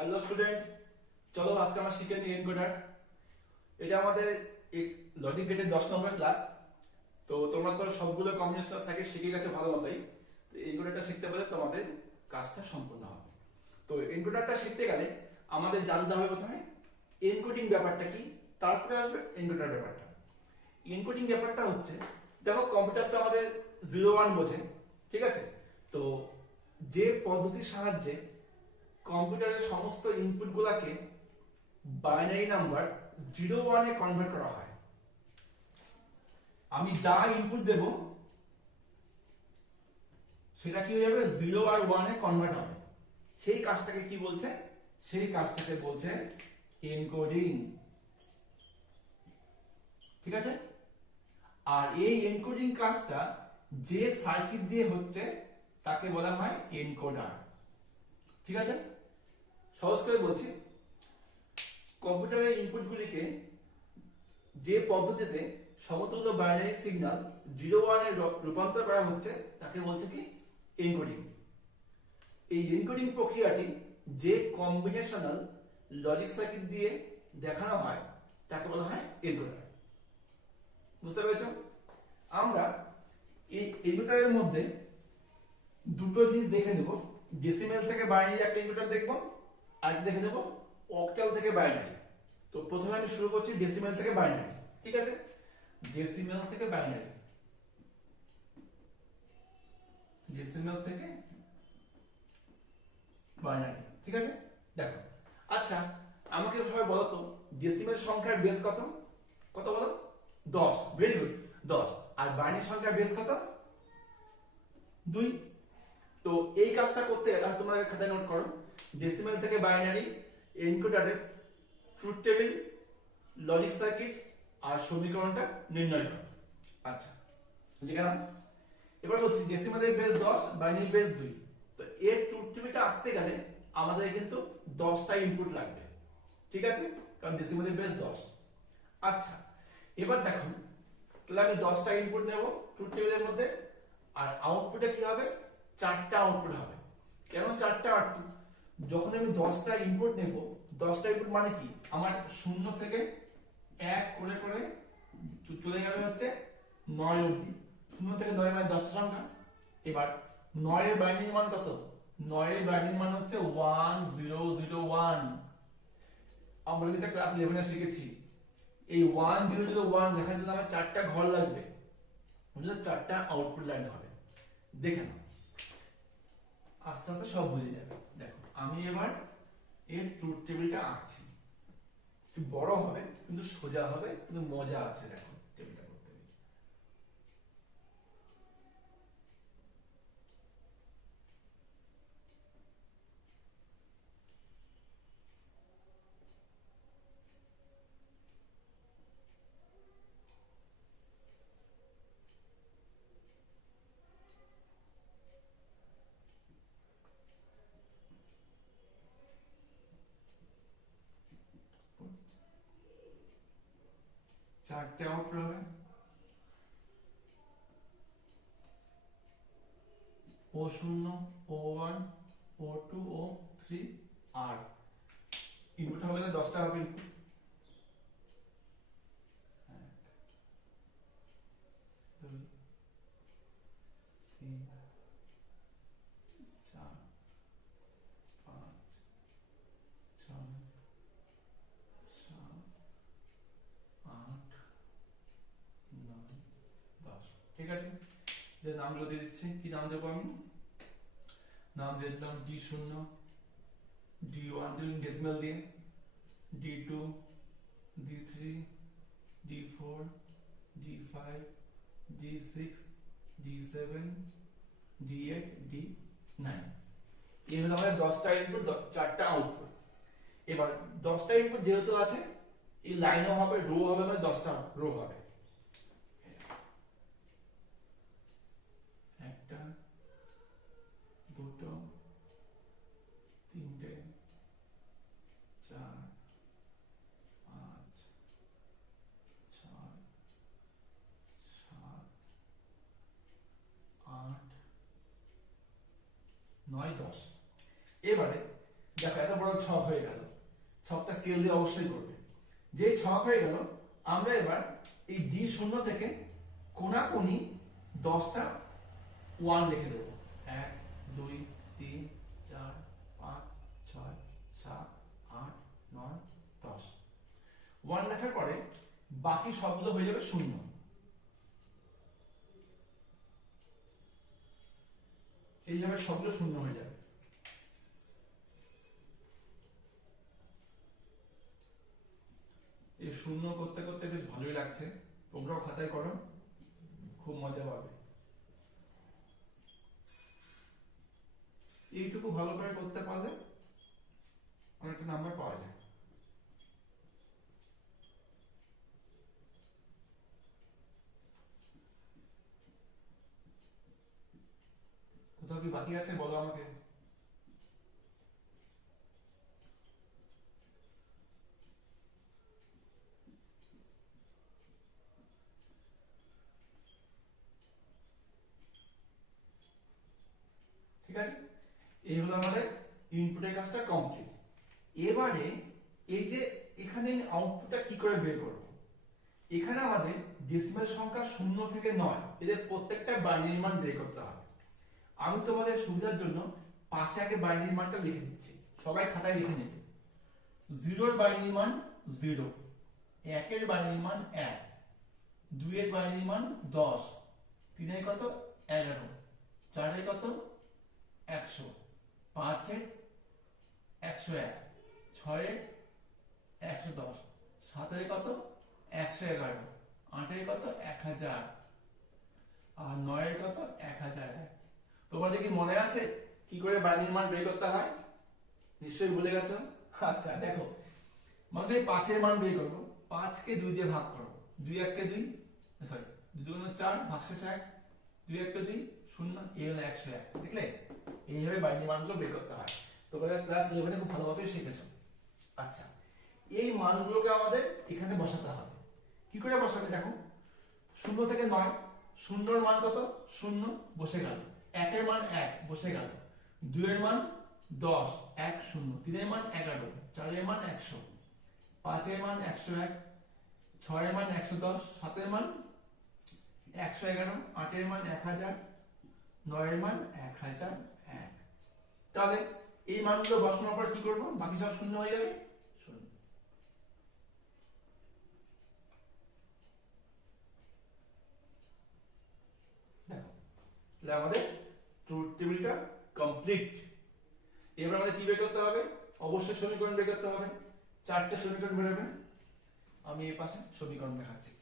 Hello student, চলো আজকে আমরা শিখে নিই এনকোডার। এটা আমাদের লজিক গেটের 10 নম্বর ক্লাস। তো তোমরা তো সবগুলো কম্বিনেশনাল সার্কিট শিখে গেছো ভালো মতোই। তো এনকোডারটা শিখতে পারলে তোমাদের কাজটা সম্পূর্ণ হবে। তো এনকোডারটা শিখতে গেলে আমাদের জানতে হবে প্রথমে এনকোডিং ব্যাপারটা কি, তারপরে আসবে এনকোডার ব্যাপারটা। এনকোডিং ব্যাপারটা হচ্ছে, দেখো কম্পিউটার তো আমাদের 0-1 বোঝে, ঠিক আছে? তো যে পদ্ধতির সাহায্যে কম্পিউটারের সমস্ত ইনপুট গুলাকে বাইনারি নাম্বার 0-1 এ কনভার্ট করা হয়। আমি যা ইনপুট দেব সেটা কি হয়ে যাবে, 0 আর 1 এ কনভার্ট হবে। সেই কাজটাকে কি বলছে? সেই কাজটাকে বলছে এনকোডিং, ঠিক আছে? আর এই এনকোডিং কাজটা যে সার্কিট দিয়ে হচ্ছে তাকে বলা হয় এনকোডার, ঠিক আছে? সহজ করে বলছি, কম্পিউটারের ইনপুটগুলিকে যে পদ্ধতিতে সমতুল্য বাইনারি সিগন্যাল 0-1 এ রূপান্তর করা হচ্ছে তাকে বলছে কি, এনকোডিং। এই এনকোডিং প্রক্রিয়াটি যে কম্বিনেশনাল লজিক সার্কিট দিয়ে দেখানো হয় তাকে বলা হয় এনকোডার। বুঝতে পেরেছো? আমরা এই এনকোডারের মধ্যে দুটো জিনিস দেখে নেব। ডেসিমেল থেকে বাইনারি একটা এনকোডার দেখব, আর দেখে নেব অক্টাল থেকে বাইনারি। তো প্রথমে আমি শুরু করছি ডেসিমেল থেকে বাইনারি, ঠিক আছে? ডেসিমেল থেকে বাইনারি, ডেসিমেল থেকে বাইনারি, ঠিক আছে? দেখো, আচ্ছা আমাকে সবাই বলো তো, ডেসিমেল সংখ্যার বেস কত? কত বলো? 10। Very good, 10। আর বাইনারি সংখ্যার বেস কত? 2। তো এই কাজটা করতে গেলে তোমরা খাতায় নোট করো, ডেসিমেল থেকে বাইনারি এনকোডারের ট্রুথ টেবিল, লজিক সার্কিট আর সমীকরণটা নির্ণয় করো। আচ্ছা, লিখলাম। এবার বলছি ডেসিমেলের বেস 10, বাইনারি বেস 2। তো এর ট্রুথ টেবিলটা আঁকতে গেলে আমাদের কিন্তু 10টা ইনপুট লাগবে, ঠিক আছে? কারণ ডেসিমেলের বেস 10। আচ্ছা, এবার দেখো, তাহলে আমি 10টা ইনপুট নেব ট্রুথ টেবিলের মধ্যে, আর আউটপুটে কি হবে? 4টা আউটপুট হবে। কেন 4টা আউটপুট? যখন আমি 10টা ইনপুট নেব, 10টা ইনপুট মানে কি, আমার 0 থেকে 1 করে করে চলে যাবে হচ্ছে 9 অবধি। 0 থেকে 9 মানে 10টা সংখ্যা। এবার 9 এর বাইনারি মান কত? 9 এর বাইনারি মান হচ্ছে 1001। আমরা যেটা ক্লাস 11 এ শিখেছি, এই 1001 লেখার জন্য আমার 4টা ঘর লাগবে, বুঝলে? 4টা আউটপুট লাইন হবে। দেখে নাও, আস্তে আস্তে সব বুঝে যাবে। দেখো আমি এবার এর ট্রুথ টেবিলটা আঁকছি। একটু বড় হবে কিন্তু সোজা হবে, কিন্তু মজা আছে। দেখো টেবিলটা করতে। 4টে আউটপুট হবে, O0, O1, O2, O3, আর ইনপুট হবে 10টা হবে ইনপুট। 1, 2, 3, 4, 5, 6, 7, 8, 9, 10। ঠিক আছে? যে নামগুলো দিয়ে দিচ্ছি, কি নাম দেবো আমি? নাম দিয়ে দিলাম D0, D1 ডেসিমেল দিয়ে, D2, D3, D4, D5, D6, D7, D8, D9। এই হলো আমাদের 10টা ইনপুট, 4টা আউটপুট। এবার 10টা ইনপুট যেহেতু আছে, এই লাইনও হবে, রো হবে, মানে 10টা রো হবে। একটা, দুটো, তিনটে, 4, 5, 6, 7, 8, 9, 10। এবারে দেখো এত বড় ছক হয়ে গেল, ছকটা স্কেল দিয়ে অবশ্যই করবে। যে ছক হয়ে গেল, আমরা এবার এই ডি শূন্য থেকে কোনাকুনি 10টা 1 লিখে দেবো। 1 2 3 4 5 6 7 8 9 10। 1 লেখার পরে বাকি সবগুলো হয়ে যাবে শূন্য। এইভাবে সবগুলো শূন্য হয়ে যাবে। এই শূন্য করতে করতে বেশ ভালোই লাগছে, তোমরাও খাতায় করো, খুব মজা পাবে। এইটুকু ভালো করে করতে পারলে অনেকটা নাম্বার পাওয়া যায়। কোথাও কি বাকি আছে বলো আমাকে। ঠিক আছে, এই হলো আমাদের ইনপুটের কাজটা কমপ্লিট। এবারে এই যে এখানে আউটপুটটা কি করে বের করব, এখানে আমাদের ডেসিমাল সংখ্যা 0 থেকে 9 এদের প্রত্যেকটা বাইনারি মান বের করতে হবে। আমি তোমাদের সুবিধার জন্য পাশে আগে বাইনারি মানটা লিখে দিচ্ছি, সবাই খাতায় লিখে নেবে। 0 এর বাইনারি মান 0, 1 এর বাইনারি মান 1, 2 এর বাইনারি মান 10, 3 এর কত 11, 4 এর কত 100, 5 এর 101, 6 এর 110, 7 এর কত 111, 8 এর কত 1000, আর 9 এর কত 1001। তোমাদের কি মনে আছে কি করে বাইনারি মান বের করতে হয়? নিশ্চয়ই ভুলে গেছো। আচ্ছা দেখো, মানে 5 এর মান বের করব, 5 কে 2 দিয়ে ভাগ করো, 2 1 কে 2, সরি 2 2 4 ভাগশেষ 1, 2 1 কে 2 0, এই হলো 101। দেখলে এইভাবে বাইনারি মানগুলো বের করতে হয়, তোমরা ক্লাস 11 এ খুব ভালোভাবে শিখেছো। আচ্ছা, এই মানগুলোকে আমাদের এখানে বসাতে হবে। কি করে বসাবে দেখো, 0 থেকে 9, 0 এর মান কত 0 বসে গেল, 1 এর মান 1 বসে গেল, 2 এর মান 10 1 0, 3 এর মান 11, 4 এর মান 100, 5 এর মান 101, 6 এর মান 110, 7 এর মান 111, 8 এর মান 1000, 9 এর মান 1001। তাহলে এই মানগুলো বসানোর পর কি করব, বাকি সব শূন্য হয়ে যাবে। শূন্য। দেখো তাহলে আমাদের ট্রুথ টেবিলটা কমপ্লিট। এবার আমাদের কি বের করতে হবে, অবশ্যই সমীকরণ বের করতে হবে। 4টে সমীকরণ বেরোবে, আমি এই পাশে সমীকরণ দেখাচ্ছি।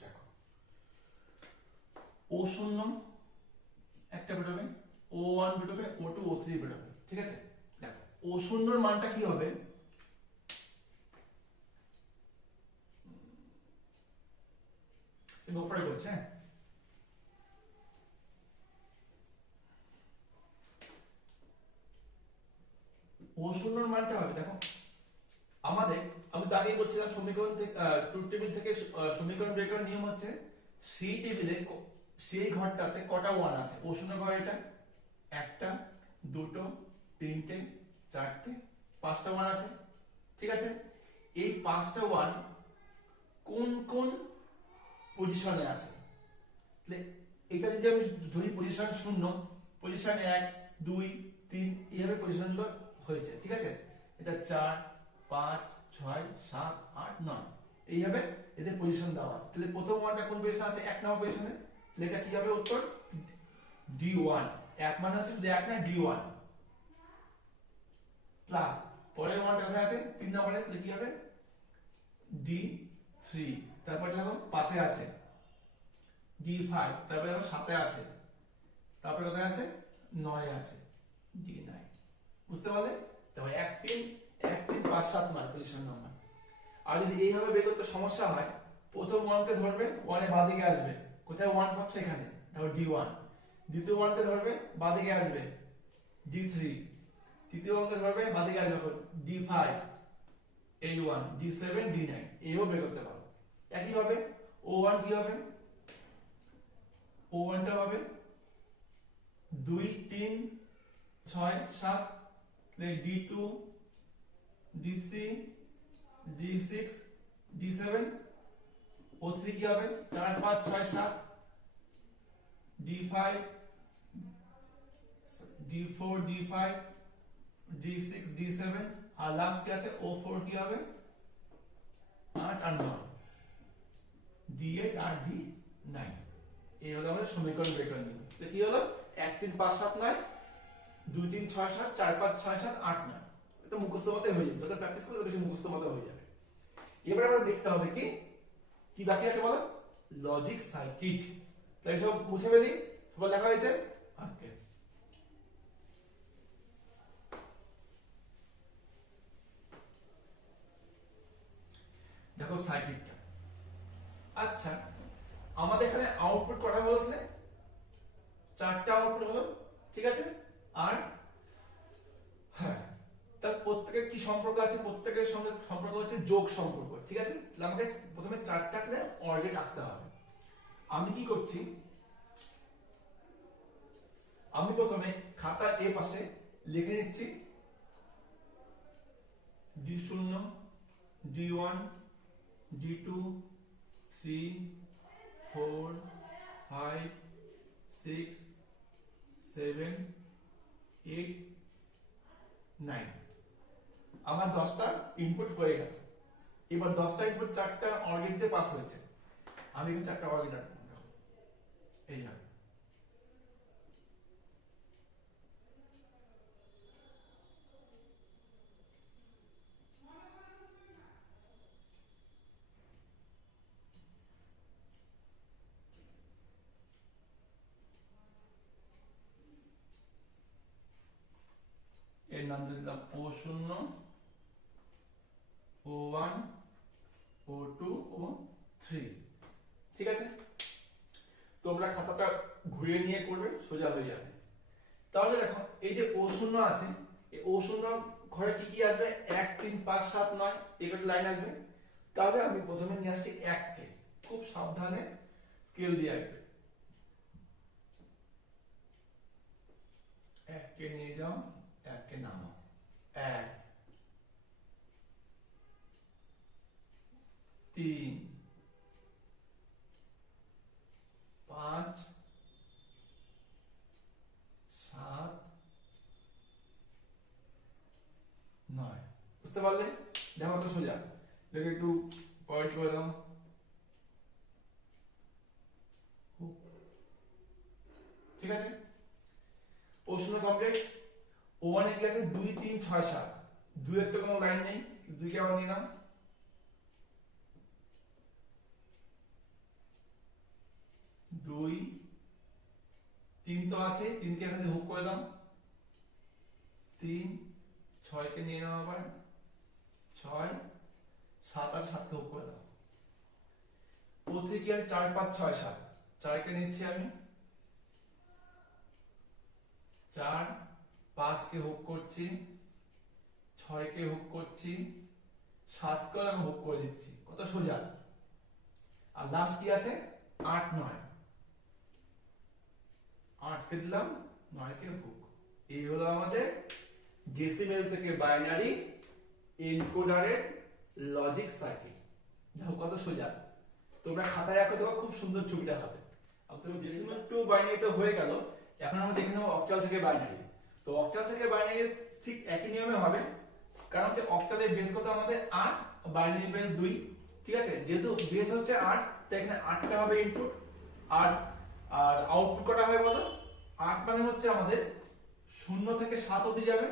দেখো O0 একটা বেরোবে, O1 বেরোবে, O2 O3 বেরোবে। ঠিক আছে, দেখো O0 এর মানটা কি হবে, উপরে বলছে হ্যাঁ, O0 এর মানটা হবে দেখো আমাদের, আমি তো আগেই বলছিলাম সমীকরণ থেকে ট্রুথ টেবিল থেকে সমীকরণ বের করার নিয়ম হচ্ছে সেই টেবিলে সেই ঘরটাতে কটা 1 আছে। O0 ঘর এটা, একটা দুটো তিনটে চারটে 5টা 1 আছে। ঠিক আছে, এই 5টা 1 কোন কোন পজিশনে আছে, তাহলে এটা যদি আমি ধরি পজিশন 0, পজিশন 1 2 3 এইভাবে পজিশনগুলো হয়েছে। ঠিক আছে, এটা 4 5 6 7 8 9 এইভাবে এদের পজিশন দেওয়া আছে। তাহলে প্রথম ওয়ানটা কোন পজিশনে আছে, 1 নম্বর পজিশনে, তাহলে এটা কি হবে উত্তর D1। 1 মানে হচ্ছে যদি 1 না D1 প্লাস পরের ওয়ানটা কোথায় আছে 3 নম্বরে, তাহলে কি হবে D3। তারপর দেখো 5 এ আছে D5, তারপরে দেখো 7 এ আছে, তারপরে কোথায় আছে 9 এ আছে D9। বুঝতে পারলে, তবে 1 3 1 3 5 7 9 পজিশন নাম্বার। আর যদি এইভাবে বের করতে সমস্যা হয়, প্রথম ওয়ানকে ধরবে, 1 এর বাঁদিকে আসবে, কোথায় 1 পাচ্ছ এখানে, তারপর D1। দ্বিতীয় ওয়ানকে ধরবে, বাঁদিকে আসবে D3। তৃতীয় ওয়ানকে ধরবে, বাঁদিকে আসবে D5 A1 D7 D9। এইভাবে বের করতে পারো। একইভাবে O1 কি হবে, O1 টা হবে 2 3 6 7 D2 D3 D6 D7 O3 কি হবে 4 5 6 7 D5 D4 D5 D6 D7 আর লাস্ট কি আছে O4 কি হবে 8 আর 9 D8 আর D9 এই হলো আমাদের সমীকরণ বের নিয়ম তো কি হলো 1 3 5 7 9 2 3 6 7 4 5 6 7 8 9 এটা মুখস্থ মতে হয়ে যাবে যত প্র্যাকটিস করলে বেশি মুখস্থ মতে হয়ে যাবে এবারে আমরা দেখতে হবে কি কি বাকি আছে বলো লজিক সার্কিট তাই সব মুছে ফেলি সব লেখা হয়েছে ওকে দেখো সার্কিটটা আচ্ছা আমাদের এখানে আউটপুট কটা হলো তাহলে চারটা আউটপুট হলো ঠিক আছে আর হ্যাঁ তার প্রত্যেকের কি সম্পর্ক আছে প্রত্যেকের সঙ্গে সম্পর্ক হচ্ছে যোগ সম্পর্ক ঠিক আছে তাহলে আমাকে প্রথমে চারটাকে অর্ডারে রাখতে হবে আমি কি করছি আমি প্রথমে খাতা এ পাশে লিখে নিচ্ছি D0 D1 D2 3 4 5 6 7 8 9 আমার 10টা ইনপুট হয়ে গেল এবার 10টা ইনপুট 4টা অর্গেটে পাস হয়েছে আমি এখানে 4টা অর্গেট রাখবো এই হবে এর নাম দিলাম O0 O1 O2 O3 ঠিক আছে তোমরা খাতাটা ঘুরিয়ে নিয়ে করবে সোজা হয়ে যাবে তাহলে দেখো এই যে O0 আছে এই O0 ঘরে কি কি আসবে 1 3 5 7 9 এগুলো লাইন আসবে তাহলে আমি প্রথমে নিয়ে আসছি 1 কে খুব সাবধানে স্কেল দিয়ে আসবে 1 কে নিয়ে যাও 1 কে নামাও 1 3 5 7 9 বুঝতে পারলে দেখো তো সোজা দেখো একটু পয়েন্ট করে দাও ঠিক আছে প্রশ্ন কমপ্লিট O1 এ কি আছে 2 3 6 7 2 এর তো কোনো লাইন নেই 2 কে আবার নিলাম 2 3 তো আছে 3 কে এখানে হুক করে দাও 3 6 কে নিয়ে নাও আবার 6 7 আর 7 কে হুক করে দাও O3 কি আছে 4 5 6 7 4 কে নিচ্ছি আমি 4 5 কে হুক করছি 6 কে হুক করছি 7 কে আমি হুক করে দিচ্ছি কত সোজা আর লাস্ট কি আছে 8 9 8 কে দিলাম 9 কে হুক এই হলো আমাদের ডেসিমেল থেকে বাইনারি এনকোডারের লজিক সার্কিট দেখো কত সোজা তোমরা খাতায় রাখো দেখো খুব সুন্দর ছবিটা হবে अब তো ডেসিমেল টু বাইনারি তো হয়ে গেল এখন আমরা দেখে নেব অক্টাল থেকে বাইনারি তো অক্টাল থেকে বাইনারি ঠিক একই নিয়মে হবে কারণ যে অক্টালের বেস কত আমাদের 8 বাইনারি বেস 2 ঠিক আছে যেহেতু বেস হচ্ছে 8 তাই এখানে 8টা হবে ইনপুট আর আর আউটপুট কটা হবে বলো 8 মানে হচ্ছে আমাদের 0 থেকে 7 অবধি যাবে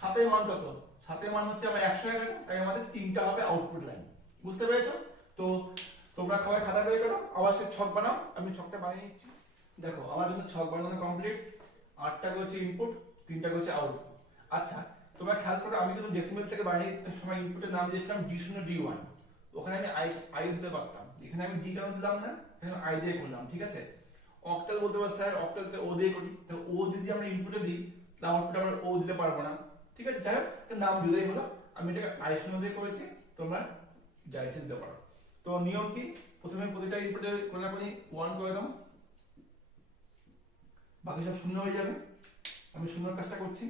7 এর মান কত 7 এর মান হচ্ছে আমরা 111 তাই আমাদের তিনটা হবে আউটপুট লাইন বুঝতে পেরেছো তো তোমরা সবাই খাতা তৈরি করো আবার সে ছক বানাও আমি ছকটা বানিয়ে নিচ্ছি দেখো আমার কিন্তু ছক বানানো কমপ্লিট 8টা হচ্ছে ইনপুট 3টা হচ্ছে আউটপুট আচ্ছা তোমরা খেয়াল করো আমি কিন্তু ডেসিমেল থেকে বানানোর সময় ইনপুটের নাম দিয়েছিলাম D0 D1 ওখানে আমি আই দিতে পারতাম এখানে আমি ডি কেন দিলাম না এখানে আই দিয়ে করলাম ঠিক আছে অক্টাল বলতে পারো স্যার অক্টাল কে ও দিয়ে করি তো ও যদি আমরা ইনপুটে দিই তাহলে আউটপুটে আমরা ও দিতে পারবো না ঠিক আছে যাই হোক নাম দিলেই হলো আমি এটাকে আই0 দিয়ে করেছি তোমরা যা ইচ্ছে দিতে পারো তো নিয়ম কি প্রথমে প্রতিটা ইনপুটে কোনা কোনি 1 করে দাও বাকি সব শূন্য হয়ে যাবে আমি শূন্যর কাজটা করছি।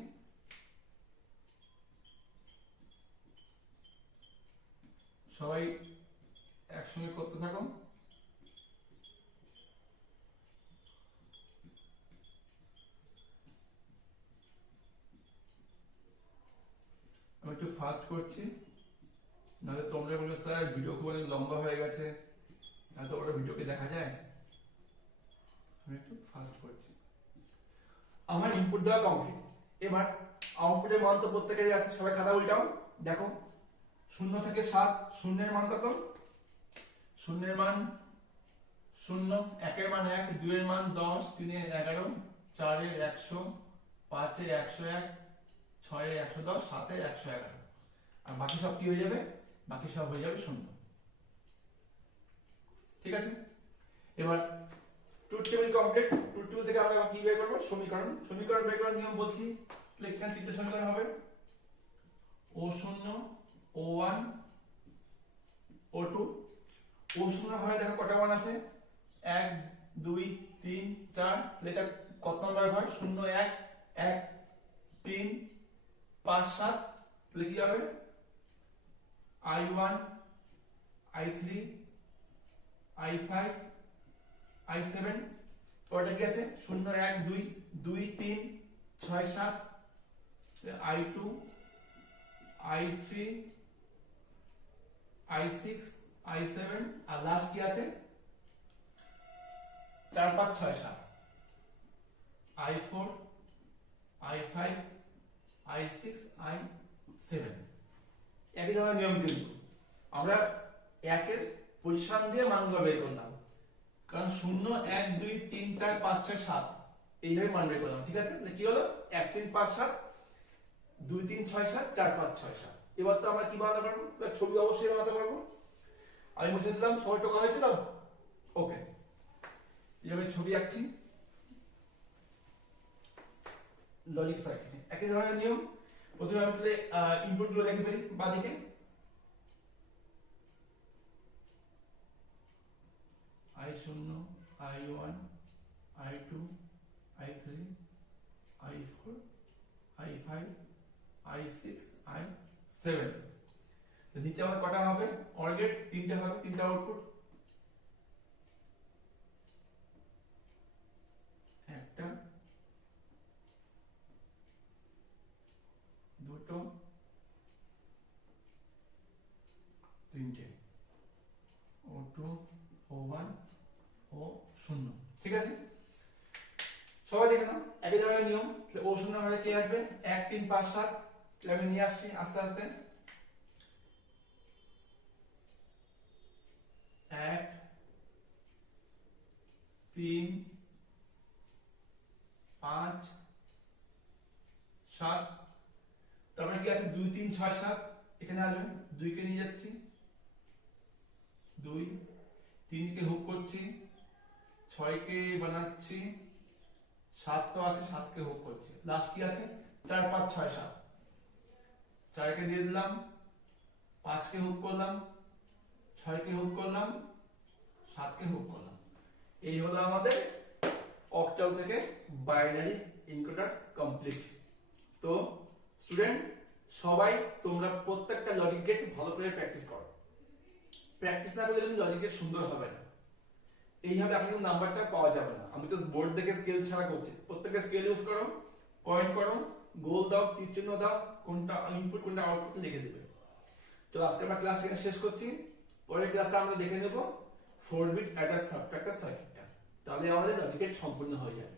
সবাই একসঙ্গে করতে থাকো। আমি একটু ফাস্ট করছি, নাহলে তোমরা বলবে স্যার ভিডিও খুব অনেক লম্বা হয়ে গেছে, এত বড় ভিডিওকে দেখা যায়। আমি একটু ফাস্ট করছি। আমার ইনপুট দেওয়া কমপ্লিট। এবার আউটপুটের মান তো প্রত্যেকেরই আছে, সবাই খাতা উল্টাও। দেখো 0 থেকে 7, শূন্যের মান কত? শূন্যের মান 0, 1 এর মান 1, 2 এর মান 10, 3 এর 11, 4 এর 100, 5 এর 101, 6 এর 110, 7 এর 111, আর বাকি সব কি হয়ে যাবে? বাকি সব হয়ে যাবে 0। ঠিক আছে, এবার truth table complete. Truth table থেকে আমরা কি বের করব? সমীকরণ। সমীকরণ বের করার নিয়ম বলছি, তাহলে এখানে তিনটে সমীকরণ হবে, O0, O1, O2। O0 ঘরে দেখো কটা মান আছে? 1, 2, 3, 4। তাহলে এটা কত নম্বর ঘর? 0, 1, 1, 3, 5, 7। তাহলে কি হবে? I1, I3, I5, I7। ওটা কি আছে? 0, 1, 2, 2, 3, 6, 7। I2, I3, I6, I7, আর লাস্ট কি আছে? 4, 5, 6, 7। I4, I5, I6, I7। একই ধরনের নিয়ম, কিন্তু আমরা একের পজিশন দিয়ে মানগুলো বের করলাম, কারণ 0, 1, 2, 3, 4, 5, 6, 7 এইভাবে মান বের করলাম। ঠিক আছে, কি হলো? 1, 3, 5, 7, 2, 3, 6, 7, 4, 5, 6, 7। এবার তো আমরা কি বানাতে পারবো? ছবি অবশ্যই বানাতে পারবো। আমি মুছে দিলাম, সবাই টোকা হয়েছে তো? ওকে, এইভাবে ছবি আঁকছি লজিক সার্কিট। একই ধরনের নিয়ম। প্রথমে আমি তাহলে ইনপুট গুলো লিখে ফেলি বাঁদিকে। I0, I1, I2, I3, I4, I5, I6, I7। নিচে আমার কটা হবে? অর গেট 3টে হবে, 3টা আউটপুট। একটা, দুটো, তিনটে। O2, O1, O0। ঠিক আছে, সবাই দেখে নাও। একই ধরনের নিয়ম। O0 হলে কি আসবে? 1, 3, 5, 7। আমি নিয়ে আসছি আস্তে আস্তে। 1, 3, 5, 7। তারপরে কি আছে? 2, 3, 6, 7। এখানে আসবে, 2 কে নিয়ে যাচ্ছি, 2, 3 কে হুক করছি, 6 কে বানাচ্ছি, 7 তো আছে, 7 কে হুক করছি। লাস্ট কি আছে? 4, 5, 6, 7। 4 কে দিয়ে দিলাম, 5 কে হুক করলাম, 6 কে হুক করলাম, 7 কে হুক করলাম। এই হলো আমাদের অক্টাল থেকে বাইনারি এনকোডার কমপ্লিট। তো স্টুডেন্ট সবাই তোমরা প্রত্যেকটা লজিক গেট ভালো করে প্র্যাকটিস করো। প্র্যাকটিস না করলে কিন্তু লজিক গেট সুন্দর হবে না। এইভাবে আপনি কিন্তু নাম্বারটা পাওয়া যাবে না। আমি তো বোর্ড দেখে স্কেল ছাড়া করছি। প্রত্যেকটা স্কেল ইউজ করো, পয়েন্ট করো, গোল দাও, তীর চিহ্ন দাও, কোনটা ইনপুট কোনটা আউটপুট লিখে দিবে। তো আজকে আমরা ক্লাস এখানে শেষ করছি। পরের ক্লাসে আমরা দেখে নেব 4 বিট অ্যাডার সাবট্রাক্টর সার্কিটটা। তাহলে আমাদের লজিক গেট সম্পূর্ণ হয়ে যাবে।